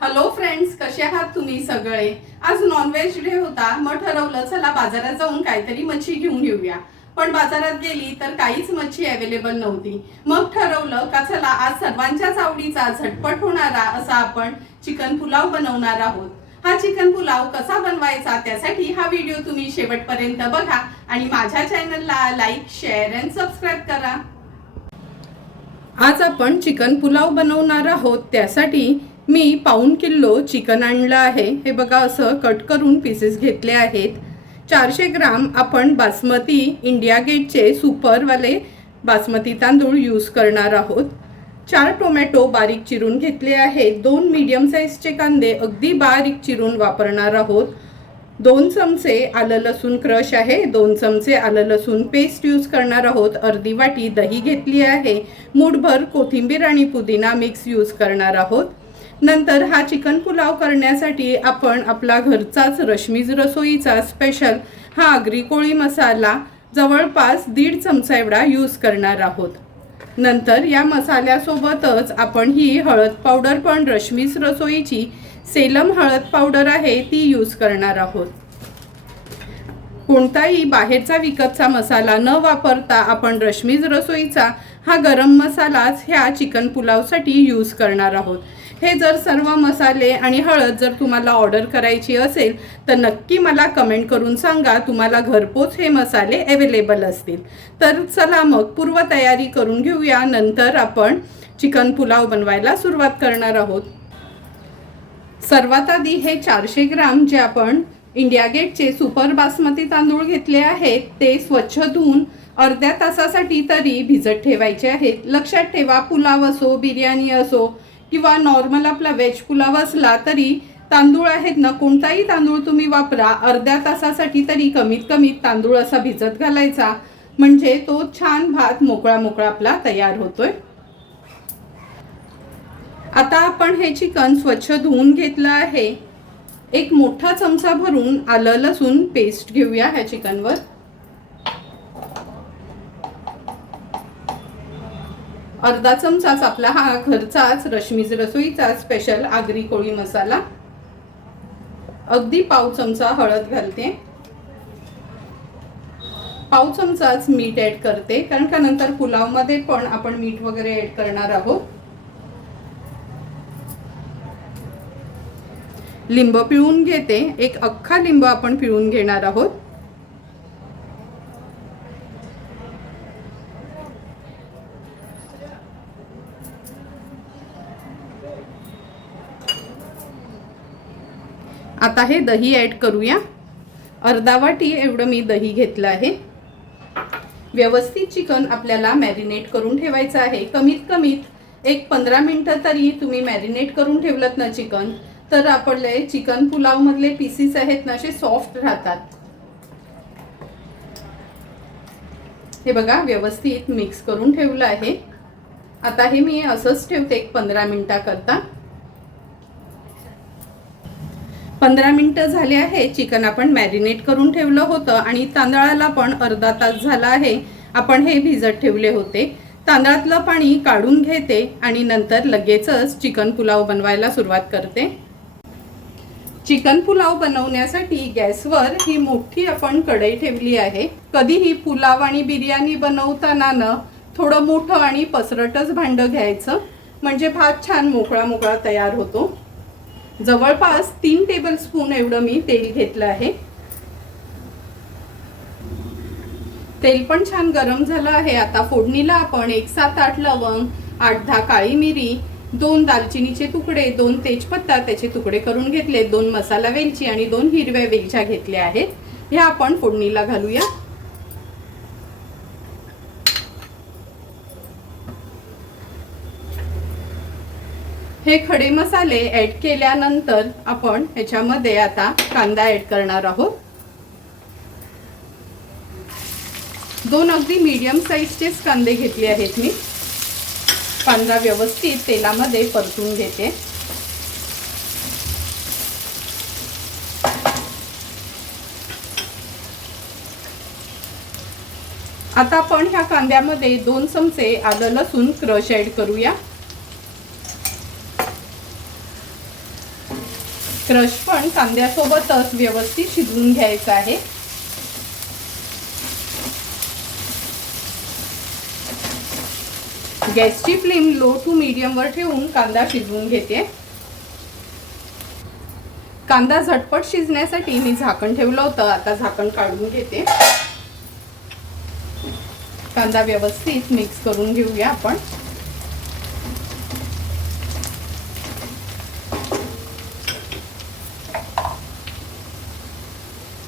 Hello friends, कसे आहात तुम्ही सगळे। आज नॉनव्हेज डे होता, मग ठरवलं चला बाजारात जाऊन काहीतरी मच्छी घेऊन येऊया। पण बाजारात गेली तर काहीच मच्छी अवेलेबल नव्हती। मग ठरवलं का चला आज सर्वांच्याच आवडीचा झटपट होणारा असा आपण चिकन पुलाव बनवणार आहोत। हा चिकन पुलाव कसा बनवायचा त्यासाठी हा व्हिडिओ तुम्ही शेवटपर्यंत बघा आणि माझ्या चॅनलला लाईक, शेअर आणि सबस्क्राइब करा। आज आपण चिकन पुलाव बनवणार आहोत, त्यासाठी मी पाऊण किलो चिकन आणलं आहे। हे बघा, असं कट करून पीसेस घेतले आहेत। 400 ग्राम आपण बासमती इंडिया गेटचे सुपरवाले बासमती तांदूळ यूज करणार आहोत। 4 टोमॅटो बारीक चिरून घेतले आहेत। 2 मीडियम साईजचे कांदे अगदी बारीक चिरून वापरणार आहोत। 2 चमचे आलं लसूण क्रश आहे। 2 चमचे आलं लसूण पेस्ट यूज करणार आहोत। अर्धी वाटी दही घेतली आहे। मूठभर कोथिंबीर आणि पुदिना मिक्स यूज करणार आहोत। नंतर हा चिकन पुलाव करण्यासाठी आपण आपला घरचाच रश्मीज रसोईचा स्पेशल हा आगरी कोळी मसाला जवळपास 1.5 चमचा एवढा यूज करणार आहोत। नंतर या मसाल्यासोबतच आपण ही हळद पावडर पण रश्मीज रसोईची सेलम हळद पावडर आहे ती यूज करणार आहोत। कोणताही बाहेरचा विकतचा मसाला न वापरता आपण रश्मीज रसोईचा हा गरम मसालाच ह्या चिकन पुलावसाठी यूज करणार आहोत। हे जर सर्व मसाले आणि हळद जर तुम्हाला ऑर्डर करायची असेल तर नक्की मला कमेंट करून सांगा, तुम्हाला घरपोच हे मसाले अवेलेबल असतील तर। चला मग पूर्वतयारी करून घेऊया, नंतर आपण चिकन पुलाव बनवायला सुरुवात करणार आहोत। सर्वात आधी हे 400 ग्राम जे आपण इंडिया गेटचे सुपर बासमती तांदूळ घेतले आहेत ते स्वच्छ धुवून अर्ध्या तासासाठी तरी भिजत ठेवायचे आहेत। लक्षात ठेवा, पुलाव असो, बिर्याणी असो किंवा नॉर्मल आपला व्हेज पुलाव असला तरी तांदूळ आहेत ना, कोणताही तांदूळ तुम्ही वापरा, अर्ध्या तासासाठी तरी कमीत कमी तांदूळ असा भिजत घालायचा, म्हणजे तो छान भात मोकळा मोकळा आपला तयार होतोय। आता आपण हे चिकन स्वच्छ धुवून घेतलं आहे। एक मोठा चमचा भरून आलं लसूण पेस्ट घेऊया ह्या चिकनवर। अर्धा चमचाच आपला हा घरचाच रश्मीज रसोईचा स्पेशल आगरी कोळी मसाला। अगदी पाव चमचा हळद घालते। पाव चमचाच मीठ ऍड करते, कारण का नंतर पुलाव मध्ये पण आपण मीठ वगैरे ऍड करणार आहोत। लिंब पिळून घेते, एक अख्खा लिंब आपण पिळून घेणार आहोत। आता हे दही ऍड करूया। अर्धा वाटी एवढं मी दही घेतलं आहे। व्यवस्थित चिकन आपल्याला मॅरिनेट करून ठेवायचं आहे। कमीत कमीत एक 15 मिनिटं तरी तुम्ही मॅरिनेट करून ठेवलं ना चिकन, तर आपले चिकन पुलाव मधले पीसेस आहेत ना असे सॉफ्ट राहतात। हे बघा, व्यवस्थित मिक्स करून ठेवलं आहे। आता हे मी असंच ठेवते एक 15 मिनिटाकरता। 15 मिनिटं झाले आहे। चिकन आपण मॅरिनेट करून ठेवलं होतं आणि तांदळाला पण अर्धा तास झाला आहे आपण हे भिजत ठेवले होते। तांदळातलं पाणी काढून घेते आणि नंतर लगेचच चिकन पुलाव बनवायला सुरुवात करते। चिकन पुलाव बनवण्यासाठी गॅसवर ही मोठी आपण कढई ठेवली आहे। कधीही पुलाव आणि बिर्याणी बनवताना ना थोडं मोठं आणि पसरटच भांडं घ्यायचं, म्हणजे भात छान मोकळा मोकळा तयार होतो। जवळपास 3 टेबलस्पून एवढं मी तेल घेतलं आहे। तेल पण छान गरम झालं आहे। आता फोडणीला आपण 1 7-8 लवंग, 8-10 काळी मिरी, 2 दालचिनीचे तुकडे, 2 तेजपत्ता त्याचे तुकडे करून घेतले, 2 मसाला वेलची आणि 2 हिरव्या वेलच्या घेतल्या आहेत। ह्या आपण फोडणीला घालूया। हे खडे मसाले ऍड केल्यानंतर आपण ह्याच्यामध्ये आता कांदा ऍड करणार आहोत। 2 अगदी मीडियम साईजचेच कांदे घेतले आहेत मी। कांदा व्यवस्थित तेलामध्ये परतून घेते। आता आपण ह्या कांद्यामध्ये 2 चमचे आलं लसूण क्रश ऍड करूया। क्रश पण कांद्यासोबतच व्यवस्थित शिजवून घ्यायचा आहे. गॅसची फ्लेम लो टू मीडियम वर ठेवून कांदा शिजवून घेते. कांदा झटपट शिजण्यासाठी मी झाकण ठेवलं होतं. आता झाकण काढून घेते. कांदा व्यवस्थित मिक्स करून घेऊया आपण.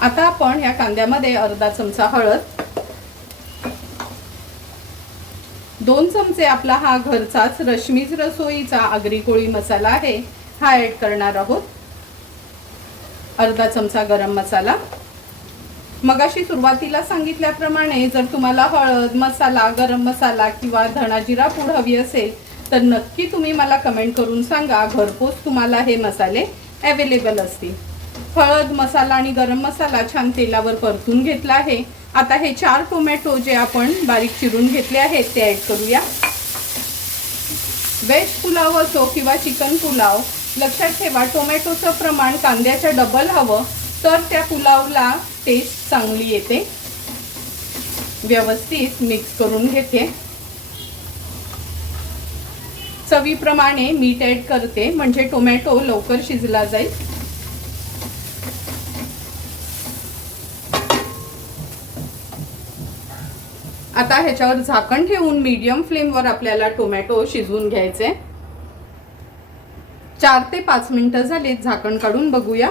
आता आपण या कांद्यामध्ये अर्धा चमचा हळद, 2 चमचे आपला हा घरचाच रश्मीज रसोईचा आगरी कोळी मसाला आहे हा ऍड करणार आहोत. अर्धा चमचा गरम मसाला. मगाशी सुरुवातीला सांगितल्याप्रमाणे जर तुम्हाला हळद मसाला, गरम मसाला किंवा धना जिरा पूड हवी असेल तर नक्की तुम्ही मला कमेंट करून सांगा. घरपोच तुम्हाला हे मसाले अवेलेबल असतील. हळद मसाला आणि गरम मसाला छान तेलावर परतून घेतला आहे. आता हे 4 टोमॅटो जे आपण बारीक चिरून घेतले आहेत ते ऍड करूया. व्हेज पुलाव असो किंवा चिकन पुलाव, लक्षात ठेवा टोमॅटोचं प्रमाण कांद्याच्या डबल हवं तर त्या पुलावला टेस्ट चांगली येते. व्यवस्थित मिक्स करून घेते. चवीप्रमाणे मीठ ऍड करते म्हणजे टोमॅटो लवकर शिजला जाईल. आता ह्याच्यावर झाकण ठेवून मीडियम फ्लेमवर आपल्याला टोमॅटो शिजवून घ्यायचे. 4 ते 5 मिनिटं झालीत. झाकण काढून बघूया.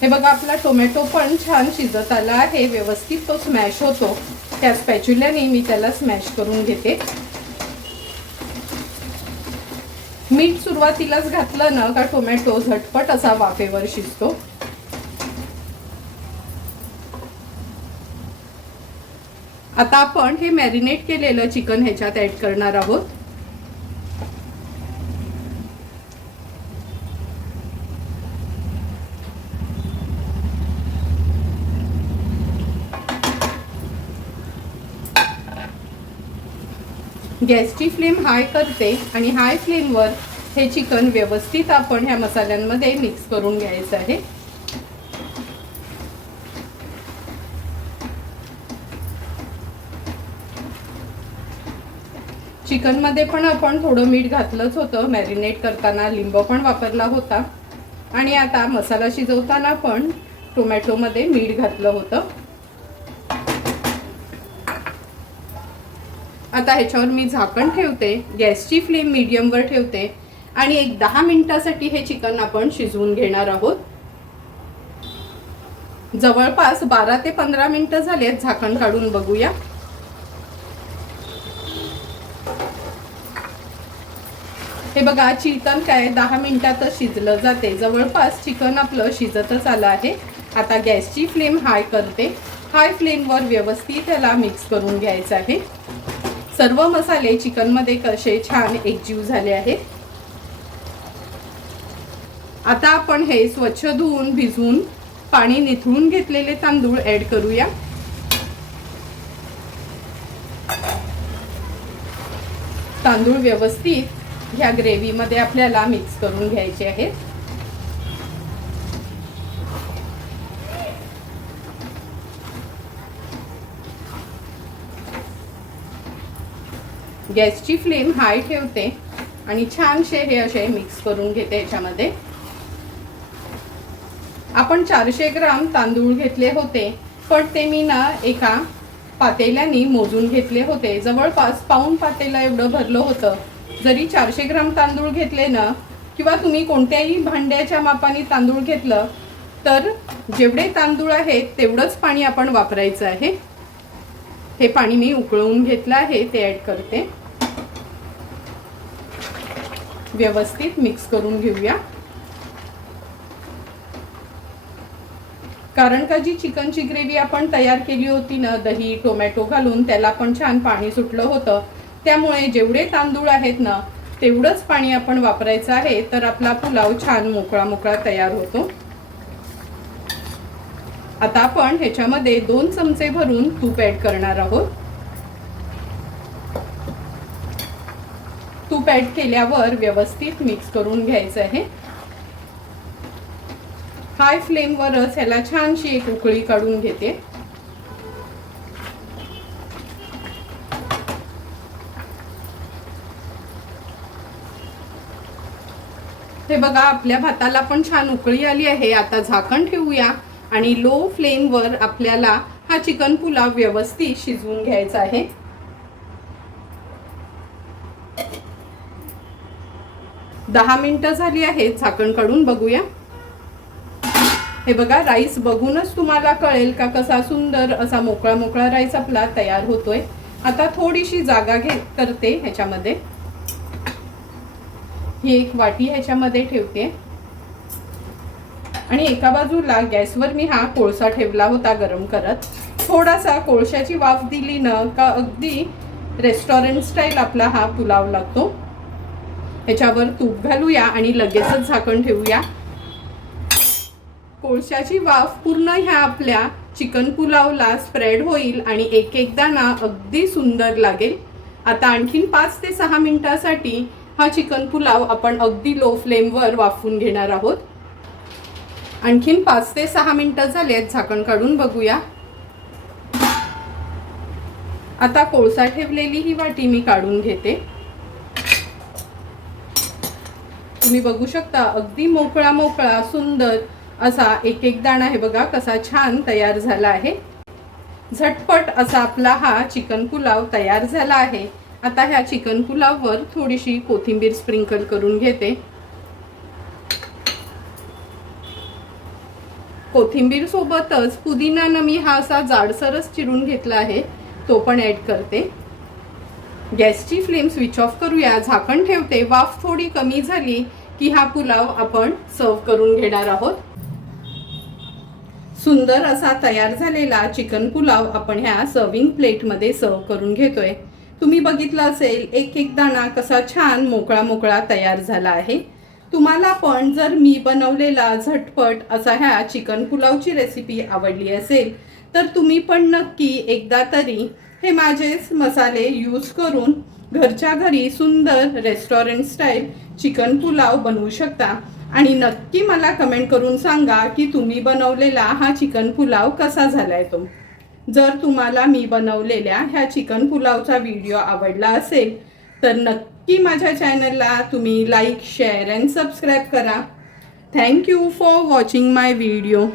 हे बघा आपला टोमॅटो पण छान शिजत आला आहे. व्यवस्थित तो स्मॅश होतो. त्या स्पॅच्युल्याने मी त्याला स्मॅश करून घेते. मीठ सुरुवातीलाच घातलं ना का टोमॅटो झटपट असा वाफेवर शिजतो. आता आपण हे मॅरिनेट केलेलं चिकन ह्याच्यात ऍड करणार आहोत. गॅसची फ्लेम हाय करते आणि हाय फ्लेमवर हे चिकन व्यवस्थित आपण ह्या मसाल्यांमध्ये मिक्स करून घ्यायचं आहे. चिकन मध्ये पण आपण थोडं मीठ घातलंच होतं. मॅरिनेट करताना लिंबू पण वापरला होता आणि आता मसाला शिजवताना पण टोमॅटो मध्ये मीठ घातलं होतं. आता ह्याच्यावर मी झाकण ठेवते. गॅसची फ्लेम मीडियम वर ठेवते आणि एक 10 मिनिटांसाठी हे चिकन आपण शिजवून घेणार आहोत. जवळपास 12 ते 15 मिनिटं झालेत. झाकण काढून बघूया. हे बघा चिकन काय 10 मिनिटातच शिजलं जाते. जवळपास चिकन आपलं शिजतच आलं आहे. आता गॅसची फ्लेम हाय करते. हाय फ्लेमवर व्यवस्थित त्याला मिक्स करून घ्यायचं आहे. सर्व मसाले चिकन मध्ये कसे छान एकजीव झाले आहेत. आता आपण हे स्वच्छ धुवून भिजवून पाणी निथळून घेतलेले तांदूळ ऍड करूया. तांदूळ व्यवस्थित ह्या ग्रेव्ही मध्ये आपल्याला मिक्स करून घ्यायचे आहेत. गॅसची फ्लेम हाय ठेवते आणि छानसे हे असे मिक्स करून घेते. याच्यामध्ये आपण 400 ग्राम तांदूळ घेतले होते पण ते मी ना एका पातेल्याने मोजून घेतले होते. जवळपास पाऊण पातेला एवढं भरलं होतं. जरी 400 ग्राम तांदूळ घेतले ना किंवा तुम्ही कोणत्याही भांड्याच्या मापाने तांदूळ घेतलं तर जेवढे तांदूळ आहेत तेवढंच पाणी आपण वापरायचं आहे. हे पाणी मी उकळवून घेतलं आहे ते ऍड करते. व्यवस्थित मिक्स करून घेऊया. कारण का जी चिकनची ग्रेव्ही आपण तयार केली होती ना दही टोमॅटो घालून त्याला पण छान पाणी सुटलं होतं. त्यामुळे जेवढे तांदूळ आहेत ना तेवढंच पाणी आपण वापरायचं आहे. तर आपला पुलाव छान मोकळा मोकळा तयार होतो. आता आपण ह्याच्यामध्ये 2 चमचे भरून तूप ऍड करणार आहोत. तूप ॲड केल्यावर व्यवस्थित मिक्स करून घ्यायचं आहे। हाय फ्लेमवरच ह्याला छानशी एक उकळी काढून घेते। हे बघा आपल्या भाताला पण छान उकळी आली आहे। आता झाकण ठेवूया आणि लो फ्लेमवर आपल्याला हा चिकन पुलाव व्यवस्थित शिजवून घ्यायचा आहे। दहा मिनिटं झाली आहेत, झाकण काढून बघूया। हे बघा राईस बघूनच तुम्हाला कळेल का कसा सुंदर असा मोकळा मोकळा राईस आपला तयार होतोय। आता थोडीशी जागा करते ह्याच्यामध्ये, ही एक वाटी ह्याच्यामध्ये ठेवते आणि एका बाजूला गॅसवर मी हा कोळसा ठेवला होता गरम करत। थोडासा कोळशाची वाफ दिली ना का अगदी रेस्टॉरंट स्टाईल आपला हा पुलाव लागतो। ह्याच्यावर तूप घालूया आणि लगेचच झाकण ठेवूया। कोळशाची वाफ पूर्ण ह्या आपल्या चिकन पुलावला स्प्रेड होईल आणि एक एक दाणा अगदी सुंदर लागेल। आता आणखीन 5 ते 6 मिनिटांसाठी हा चिकन पुलाव आपण अगदी लो फ्लेमवर वाफवून घेणार आहोत। आणखीन 5 ते 6 मिनिटं झालेत, झाकण काढून बघूया। आता कोळसा ठेवलेली ही वाटी मी काढून घेते। तुम्ही बघू शकता अगदी मोकळा मोकळा सुंदर असा एक एक दाणा हे बघा कसा छान तयार झाला आहे। झटपट असा आपला हा चिकन पुलाव तयार झाला आहे। आता ह्या चिकन पुलाववर थोडीशी कोथिंबीर स्प्रिंकल करून घेते। कोथिंबीर सोबतच पुदिना मी हा असा जाडसरच चिरून घेतला आहे, तो पण ॲड करते। गॅसची फ्लेम स्विच ऑफ करूया, झाकण ठेवते। वाफ थोडी कमी झाली की हा पुलाव आपण सर्व करून घेणार आहोत। सुंदर असा तयार झालेला चिकन पुलाव आपण ह्या सर्विंग प्लेटमध्ये सर्व करून घेतोय। तुम्ही बघितलं असेल एक एक दाणा कसा छान मोकळा मोकळा तयार झाला आहे। तुम्हाला पण जर मी बनवलेला झटपट असा ह्या चिकन पुलावची रेसिपी आवडली असेल तर तुम्ही पण नक्की एकदा तरी हे माझेच मसाले यूज करून घरच्या घरी सुंदर रेस्टॉरंट स्टाईल चिकन पुलाव बनवू शकता आणि नक्की मला कमेंट करून सांगा की तुम्ही बनवलेला हा चिकन पुलाव कसा झालाय तो। जर तुम्हाला मी बनवलेल्या ह्या चिकन पुलावचा व्हिडिओ आवडला असेल तर नक्की माझ्या चॅनलला तुम्ही लाईक, शेअर अँड सबस्क्राईब करा। Thank you for watching my video.